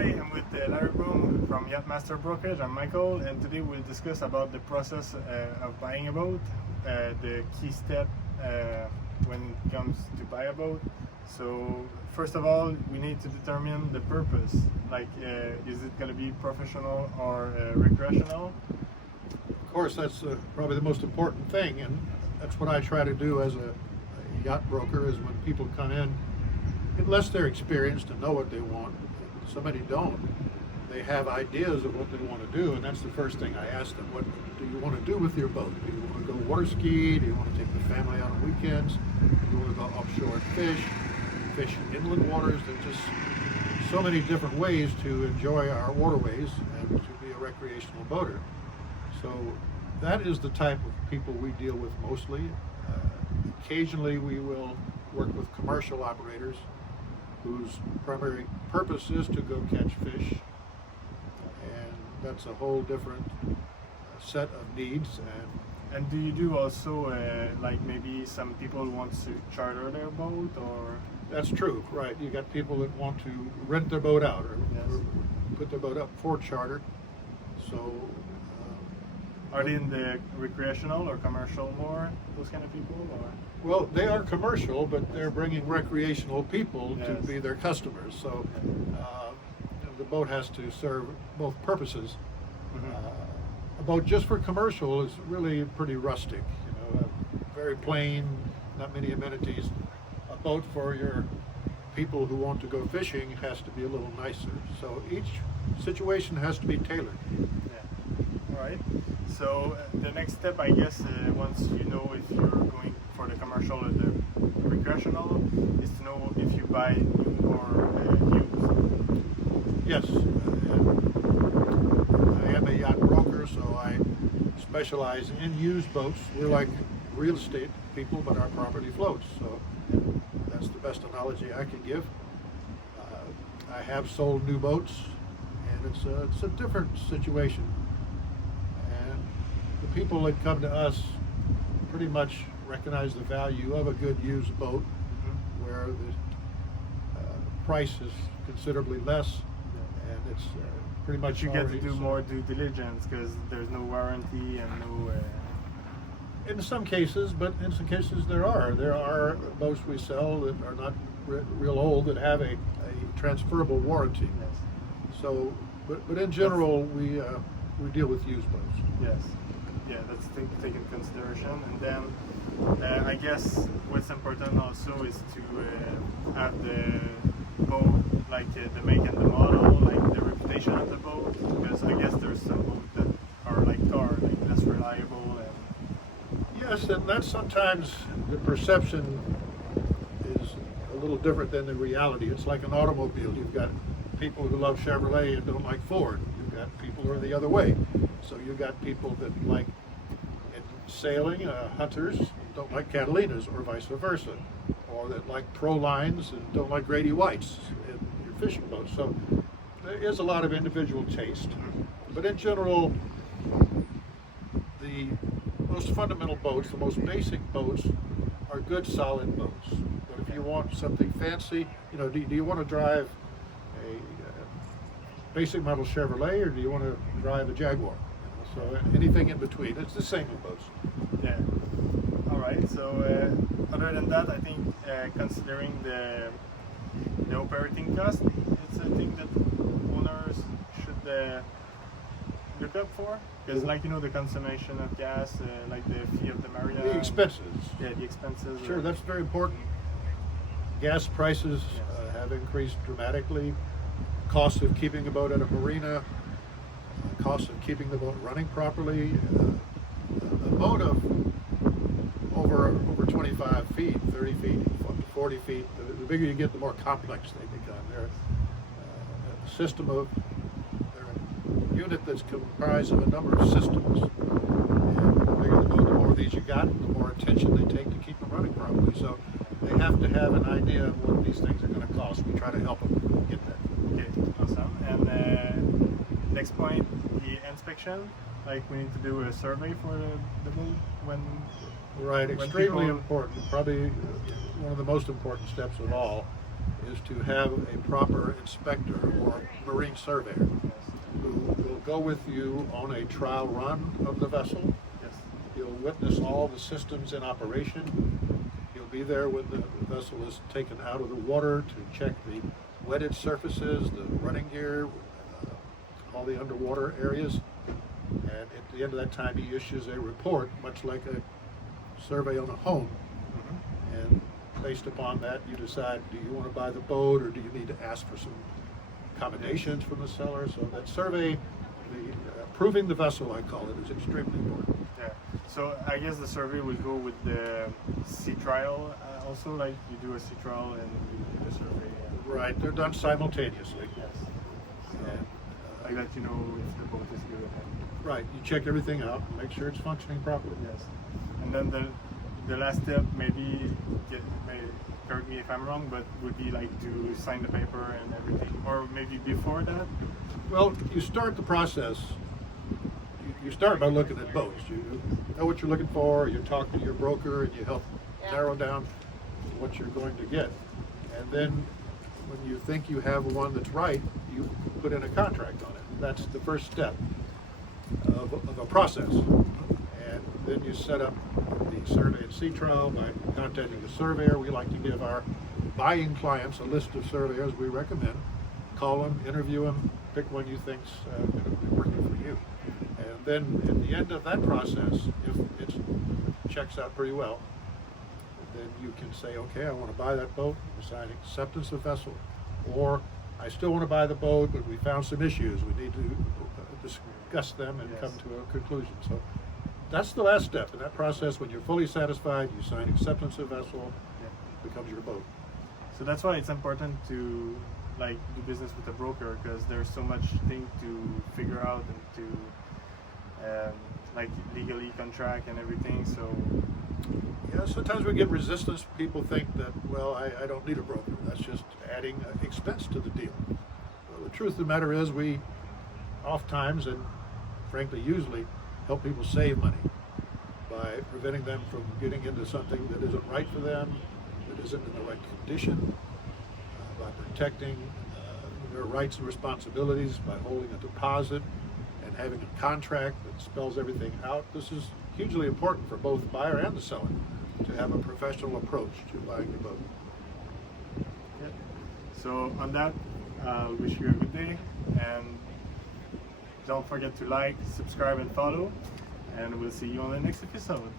Hi, I'm with Larry Boom from Yacht Masters Brokerage. I'm Michael, and today we'll discuss about the process of buying a boat, the key step when it comes to buy a boat. So first of all, we need to determine the purpose. Like, is it going to be professional or recreational? Of course, that's probably the most important thing, and that's what I try to do as a yacht broker. Is when people come in, unless they're experienced and know what they want, so many don't. They have ideas of what they want to do, and that's the first thing I ask them. What do you want to do with your boat? Do you want to go water ski? Do you want to take the family out on weekends? Do you want to go offshore and fish in inland waters? There's just so many different ways to enjoy our waterways and to be a recreational boater. So that is the type of people we deal with mostly. Occasionally we will work with commercial operators whose primary purpose is to go catch fish, and that's a whole different set of needs. And do you do also like maybe some people want to charter their boat, or? That's true, right? You got people that want to rent their boat out or put their boat up for charter. So are they in the recreational or commercial more, those kind of people? Or? well, they are commercial, but they're bringing recreational people to be their customers. So the boat has to serve both purposes. A boat just for commercial is really pretty rustic, very plain, not many amenities. A boat for your people who want to go fishing has to be a little nicer. So each situation has to be tailored. Yeah. All right. So the next step, I guess, once you know if you're going for the commercial or the recreational, is to know if you buy new or used. Yes, I am a yacht broker, so I specialize in used boats. We're like real estate people, but our property floats. So that's the best analogy I can give. I have sold new boats, and it's a different situation. The people that come to us pretty much recognize the value of a good used boat, where the price is considerably less, and it's pretty much. You get to do more due diligence because there's no warranty and no. In some cases, but in some cases there are boats we sell that are not real old that have a transferable warranty. Yes. So, but in general, we deal with used boats. Yes. Yeah, that's taken into consideration. And then I guess what's important also is to have the boat, like the make and the model, like the reputation of the boat, because I guess there's some boats that are like car, like less reliable. And yes, and that's sometimes the perception is a little different than the reality. It's like an automobile. You've got people who love Chevrolet and don't like Ford. You've got people who are the other way. So you've got people that like sailing, hunters, don't like Catalinas, or vice versa, or that like Pro Lines and don't like Grady Whites in your fishing boats. So there is a lot of individual taste, but in general, the most fundamental boats, the most basic boats, are good, solid boats. But if you want something fancy, do you want to drive a basic model Chevrolet, or do you want to drive a Jaguar? So anything in between. It's the same in boats. Yeah. All right. So other than that, I think considering the operating cost, it's a thing that owners should look up for, because the consumption of gas, like the fee of the marina. The expenses. Yeah, the expenses. Sure, that's very important. Gas prices have increased dramatically. Cost of keeping a boat at a marina. Cost of keeping the boat running properly. A boat of over 25 feet, 30 feet, 40 feet, the bigger you get, the more complex they become. They're a system of, they're a unit that's comprised of a number of systems. And the bigger the boat, the more of these you got, the more attention they take to keep them running properly. So they have to have an idea of what these things are going to cost. We try to help them get that. Okay, awesome. And next point, the inspection. Like, we need to do a survey for the boat when. Right, extremely important. Probably one of the most important steps of all is to have a proper inspector or marine surveyor who will go with you on a trial run of the vessel. Yes. He'll witness all the systems in operation. He'll be there when the vessel is taken out of the water to check the wetted surfaces, the running gear, all the underwater areas. And at the end of that time, he issues a report, much like a survey on a home. And based upon that, you decide, do you want to buy the boat, or do you need to ask for some accommodations from the seller? So that survey, the proving the vessel, I call it, is extremely important. Yeah. So I guess the survey will go with the sea trial also, like you do a sea trial and you do the survey. Right, they're done simultaneously. Yes. And, I let you know if the boat is good. right, you check everything out, and make sure it's functioning properly. Yes. And then the last step, maybe correct me if I'm wrong, but would be like to sign the paper and everything, or maybe before that. Well, you start the process. You start by looking at boats. You know what you're looking for. You talk to your broker, and you help narrow down what you're going to get. And then, when you think you have one that's right, you put in a contract on it. That's the first step of a process. And then you set up the survey and sea trial by contacting the surveyor. We like to give our buying clients a list of surveyors we recommend. Call them, interview them, pick one you think's going to be working for you. And then at the end of that process, if it checks out pretty well, then you can say, okay, I want to buy that boat, and sign acceptance of vessel. Or I still want to buy the boat, but we found some issues. We need to discuss them and come to a conclusion. So that's the last step in that process. When you're fully satisfied, you sign acceptance of vessel, it becomes your boat. So that's why it's important to like do business with a broker, because there's so much thing to figure out and to like legally contract and everything. So yeah, sometimes we get resistance. People think that, well, I don't need a broker. That's just adding expense to the deal. Well, the truth of the matter is, we oftentimes, and frankly usually, help people save money by preventing them from getting into something that isn't right for them, that isn't in the right condition, by protecting their rights and responsibilities, by holding a deposit and having a contract that spells everything out. This is hugely important for both the buyer and the seller to have a professional approach to buying the boat. So on that, wish you a good day, and don't forget to like, subscribe, and follow, and we'll see you on the next episode.